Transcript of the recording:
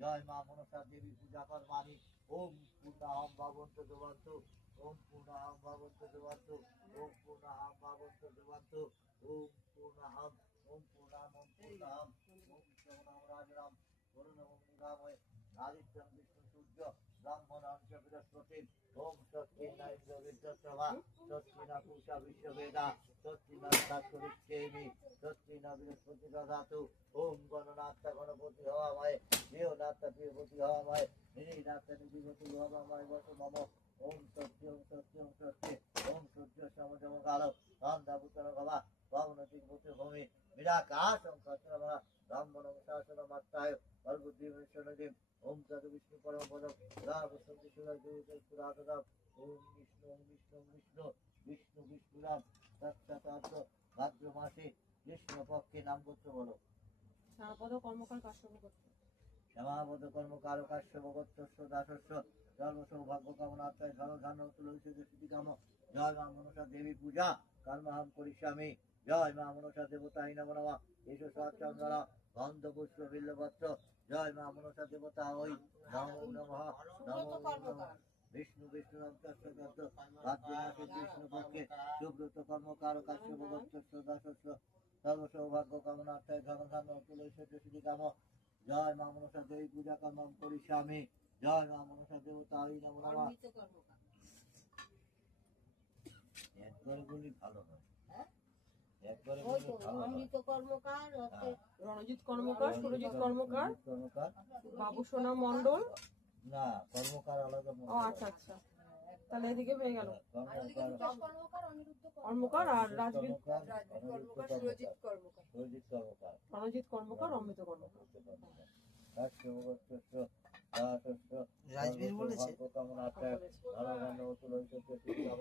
जय मां मनसा देवी पूजा कर्माणि ओम पूर्णाहं भवन्तु देवन्तु ओम पूर्णाहं भवन्तु देवन्तु ओम पूर्णाहं भवन्तु देवन्तु ओम पूर्णाहं ओम पूर्णाहं ओम श्रवणं राजराम वरुणं मुगामय आदित्यं विष्णु सूर्य ब्राह्मणं च बृहस्पति ओम स्वस्ति न इंद्रो विद्यस्वा स्वस्ति न पूषा विश्ववेदा स्वस्ति न सात्वरिष्येमि स्वस्ति न बृहस्पति दधातु ओम गणनाथ गणपति हवामय देवनाथ देवपति हवामय निरीनाथ निधिपति हवामय वसु मम ओम स्वस्ति ओम स्वस्ति ओम स्वस्ति ओम सूर्य समजम काल अन्धपुत्र भवा भवनति भूते भूमि निराकाशं कत्रवा ब्राह्मणं शासनमात्ताय वर्गुद्धिमेश्वरदेव ओम तद विष्णु परम पदम राम संति सुरा देवते सुरातदा ओम विष्णु विष्णु विष्णु विष्णु विष्णु राम तत्सतात् भाद्र मासे कृष्ण पक्षे नाम गोत्र बोलो শ্যামাপদ কর্মকার কাশ্যপ গোত্র শ্যামাপদ কর্মকার কাশ্যপ গোত্রস্য দাসস্য সর্ব সৌভাগ্য কামনার্থায় ধন ধান্য তুলসী সিদ্ধি কাম জয় মা মনসা দেবী পূজা কর্মহম করিষ্যামি জয় মা মনসা দেবতায় নমো নমঃ এষ সচন্দন গন্ধ পুষ্প বিল্লপত্র জয় মা মনসা দেবতা ওই নমো নমঃ নমো নমঃ বিষ্ণু বিষ্ণু তত্ত্ব ভাদ্রমাসে কৃষ্ণ পক্ষে সুব্রত কর্মকার কাশ্যপ গোত্রস্য দাসস্য সর্ব সৌভাগ্য কামনার্থায় ধন ধান্য তুলসী সিদ্ধি কাম জয় মা মনসা দেবী পূজা কর্মহম করিষ্যামি জয় মা মনসা দেবতায় নমো নমঃ একবারে বলি ভালো হয় একবারে বলি ভালো হয় অমৃত কর্মকার রণজিৎ কর্মকার সুরজিৎ কর্মকার বাবু সোনা মণ্ডল না কর্মকার আলাদা ও আচ্ছা আচ্ছা তাহলে এদিকে হয়ে গেল কর্মকার আর রাজবীর কর্মকার সুরজিৎ কর্মকার রণজিৎ কর্মকার অমৃত কর্মকার রাজবীর বলেছে কামনার্থায় ধন ধান্য তুলসী সিদ্ধি কাম